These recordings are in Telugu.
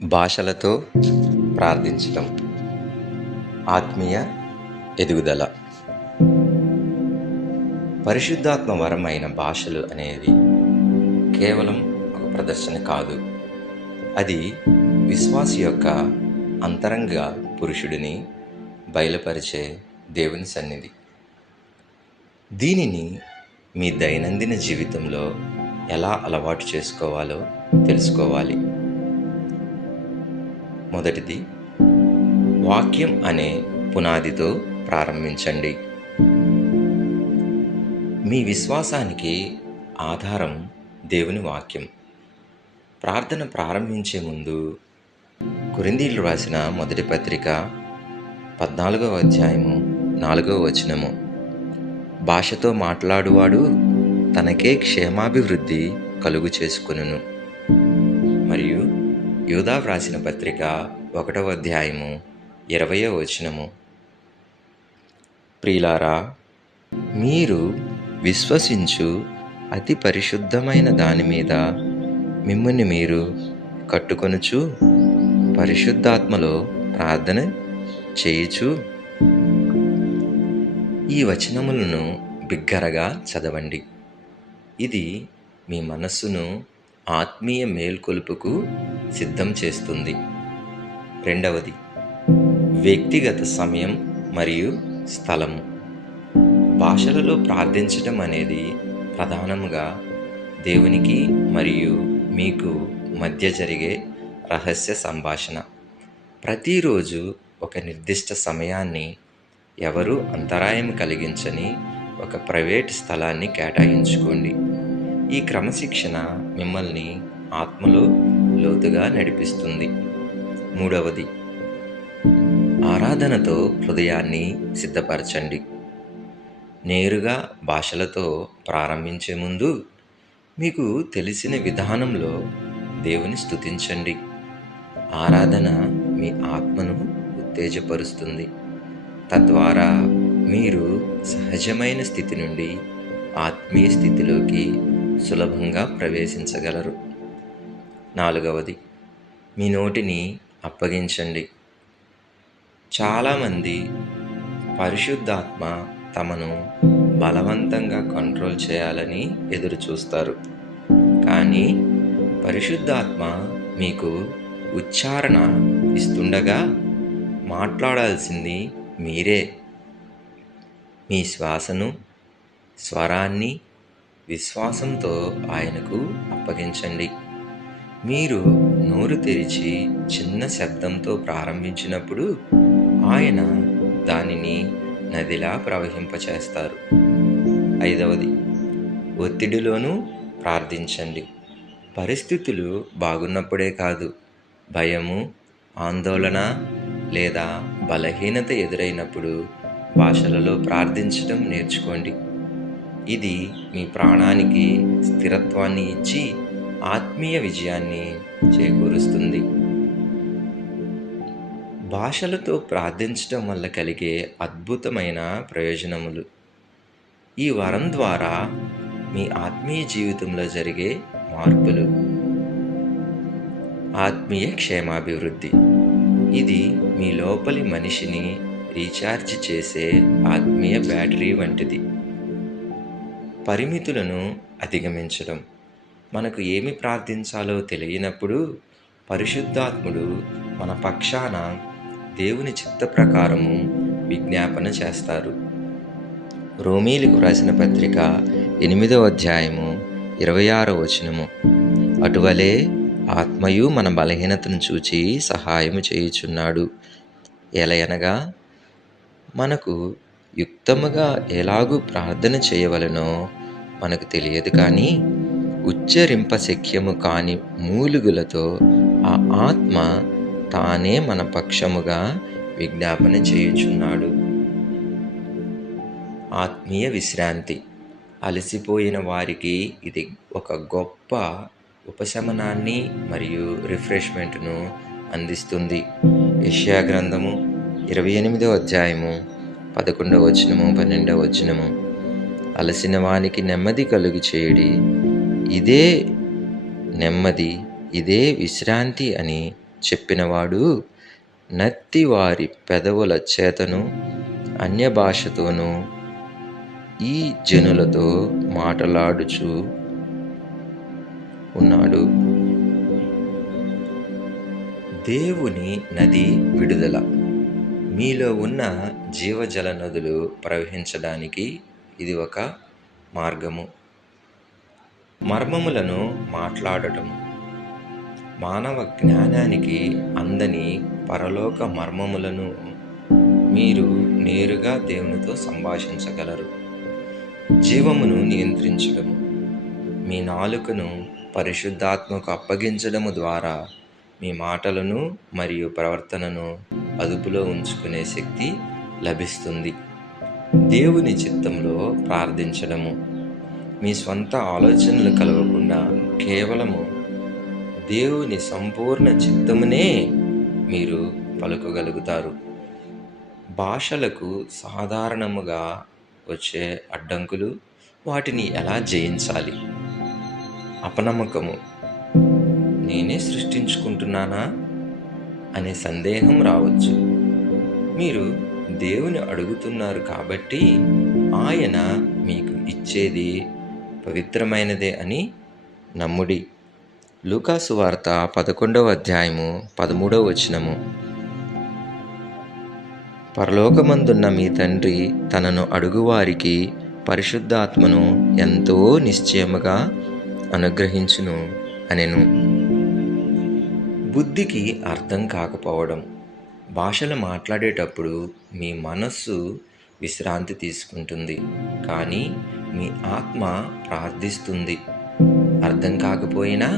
భాషలతో ప్రార్థించటం. ఆత్మీయ ఎదుగుదల. పరిశుద్ధాత్మ వరం అయిన భాషలు అనేది కేవలం ఒక ప్రదర్శన కాదు. అది విశ్వాసి యొక్క అంతరంగ పురుషుడిని బయలుపరిచే దేవుని సన్నిధి. దీనిని మీ దైనందిన జీవితంలో ఎలా అలవాటు చేసుకోవాలో తెలుసుకోవాలి. మొదటిది, వాక్యం అనే పునాదితో ప్రారంభించండి. మీ విశ్వాసానికి ఆధారం దేవుని వాక్యం. ప్రార్థన ప్రారంభించే ముందు కొరింథీయులకు రాసిన మొదటి పత్రిక 14వ అధ్యాయము 4వ వచనము, భాషతో మాట్లాడువాడు తనకే క్షేమాభివృద్ధి కలుగు చేసుకొనును. మరియు యూదా వ్రాసిన పత్రిక 1వ అధ్యాయము 20వ వచనము, ప్రియులారా, మీరు విశ్వసించు అతి పరిశుద్ధమైన దాని మీద మిమ్ముని మీరు కట్టుకొనుచు పరిశుద్ధాత్మలో ప్రార్థన చేయుచు. ఈ వచనములను బిగ్గరగా చదవండి. ఇది మీ మనస్సును ఆత్మీయ మేల్కొలుపుకు సిద్ధం చేస్తుంది. రెండవది, వ్యక్తిగత సమయం మరియు స్థలము. భాషలలో ప్రార్థించటం అనేది ప్రధానముగా దేవునికి మరియు మీకు మధ్య జరిగే రహస్య సంభాషణ. ప్రతిరోజు ఒక నిర్దిష్ట సమయాన్ని, ఎవరు అంతరాయం కలిగించని ఒక ప్రైవేట్ స్థలాన్ని కేటాయించుకోండి. ఈ క్రమశిక్షణ మిమ్మల్ని ఆత్మలో లోతుగా నడిపిస్తుంది. మూడవది, ఆరాధనతో హృదయాన్ని సిద్ధపరచండి. నేరుగా భాషలతో ప్రారంభించే ముందు మీకు తెలిసిన విధానంలో దేవుని స్తుతించండి. ఆరాధన మీ ఆత్మను ఉత్తేజపరుస్తుంది. తద్వారా మీరు సహజమైన స్థితి నుండి ఆత్మీయ స్థితిలోకి సులభంగా ప్రవేశించగలరు. నాలుగవది, మీ నోటిని అప్పగించండి. చాలామంది పరిశుద్ధాత్మ తమను బలవంతంగా కంట్రోల్ చేయాలని ఎదురు చూస్తారు. కానీ పరిశుద్ధాత్మ మీకు ఉచ్చారణ ఇస్తుండగా మాట్లాడాల్సింది మీరే. మీ శ్వాసను, స్వరాన్ని విశ్వాసంతో ఆయనకు అప్పగించండి. మీరు నోరు తెరిచి చిన్న శబ్దంతో ప్రారంభించినప్పుడు ఆయన దానిని నదిలా ప్రవహింపచేస్తారు. ఐదవది, ఒత్తిడిలోనూ ప్రార్థించండి. పరిస్థితులు బాగున్నప్పుడే కాదు, భయము, ఆందోళన లేదా బలహీనత ఎదురైనప్పుడు భాషలలో ప్రార్థించడం నేర్చుకోండి. ఇది మీ ప్రాణానికి స్థిరత్వాన్ని ఇచ్చి ఆత్మీయ విజయాన్ని చేకూరుస్తుంది. భాషలతో ప్రార్థించడం వల్ల కలిగే అద్భుతమైన ప్రయోజనములు. ఈ వరం ద్వారా మీ ఆత్మీయ జీవితంలో జరిగే మార్పులు. ఆత్మీయ క్షేమాభివృద్ధి. ఇది మీ లోపలి మనిషిని రీఛార్జ్ చేసే ఆత్మీయ బ్యాటరీ వంటిది. పరిమితులను అధిగమించడం. మనకు ఏమి ప్రార్థించాలో తెలియనప్పుడు పరిశుద్ధాత్ముడు మన పక్షాన దేవుని చిత్త ప్రకారము విజ్ఞాపన చేస్తారు. రోమీయులకు రాసిన పత్రిక 8వ అధ్యాయము 26వ వచనము, అటువలే ఆత్మయు మన బలహీనతను చూచి సహాయము చేయుచున్నాడు. ఎలయనగా మనకు యుక్తముగా ఎలాగూ ప్రార్థన చేయవలనో మనకు తెలియదు, కానీ ఉచ్చరింపశక్యము కాని మూలుగులతో ఆ ఆత్మ తానే మన పక్షముగా విజ్ఞాపన చేయుచున్నాడు. ఆత్మీయ విశ్రాంతి. అలసిపోయిన వారికి ఇది ఒక గొప్ప ఉపశమనాన్ని మరియు రిఫ్రెష్మెంట్ను అందిస్తుంది. యెషయా గ్రంథము 28వ అధ్యాయము 11వ వచనము 12వ వచనము, అలసిన వానికి నెమ్మది కలుగు చేయుడి, ఇదే నెమ్మది, ఇదే విశ్రాంతి అని చెప్పినవాడు నత్తివారి పెదవుల చేతను అన్యభాషతోనూ ఈ జనులతో మాటలాడుచు ఉన్నాడు. దేవుని నది విడుదల. మీలో ఉన్న జీవజల నదులు ప్రవహించడానికి ఇది ఒక మార్గము. మర్మములను మాట్లాడటం. మానవ జ్ఞానానికి అందని పరలోక మర్మములను మీరు నేరుగా దేవునితో సంభాషించగలరు. జీవమును నియంత్రించడము. మీ నాలుకను పరిశుద్ధాత్మకు అప్పగించడము ద్వారా మీ మాటలను మరియు ప్రవర్తనను అదుపులో ఉంచుకునే శక్తి లభిస్తుంది. దేవుని చిత్తంలో ప్రార్థించడము. మీ స్వంత ఆలోచనలు కలవకుండా కేవలము దేవుని సంపూర్ణ చిత్తమునే మీరు పలుకగలుగుతారు. భాషలకు సాధారణముగా వచ్చే అడ్డంకులు, వాటిని ఎలా జయించాలి? అపనమ్మకము. నేనే సృష్టించుకుంటున్నానా అనే సందేహం రావచ్చు. మీరు దేవుని అడుగుతున్నారు కాబట్టి ఆయన మీకు ఇచ్చేది పవిత్రమైనదే అని నమ్ముడి. లూకాసు వార్త 11వ అధ్యాయము 13వ వచనము. పరలోకమందున్న మీ తండ్రి తనను అడుగువారికి పరిశుద్ధాత్మను ఎంతో నిశ్చయముగా అనుగ్రహించును అనెను. బుద్ధికి అర్థం కాకపోవడం. భాషలు మాట్లాడేటప్పుడు మీ మనస్సు విశ్రాంతి తీసుకుంటుంది, కానీ మీ ఆత్మ ప్రార్థిస్తుంది. అర్థం కాకపోయినా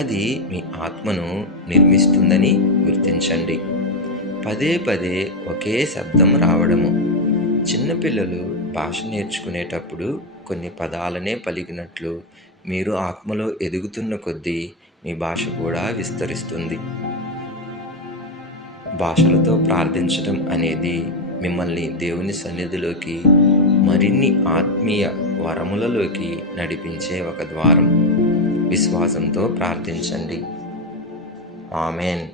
అది మీ ఆత్మను నిర్మిస్తుందని గుర్తించండి. పదే పదే ఒకే శబ్దం రావడము. చిన్నపిల్లలు భాష నేర్చుకునేటప్పుడు కొన్ని పదాలనే పలికినట్లు మీరు ఆత్మలో ఎదుగుతున్న కొద్దీ మీ భాష కూడా విస్తరిస్తుంది. భాషలతో ప్రార్థించడం అనేది మిమ్మల్ని దేవుని సన్నిధిలోకి మరిన్ని ఆత్మీయ వరములలోకి నడిపించే ఒక ద్వారం. విశ్వాసంతో ప్రార్థించండి. ఆమేన్.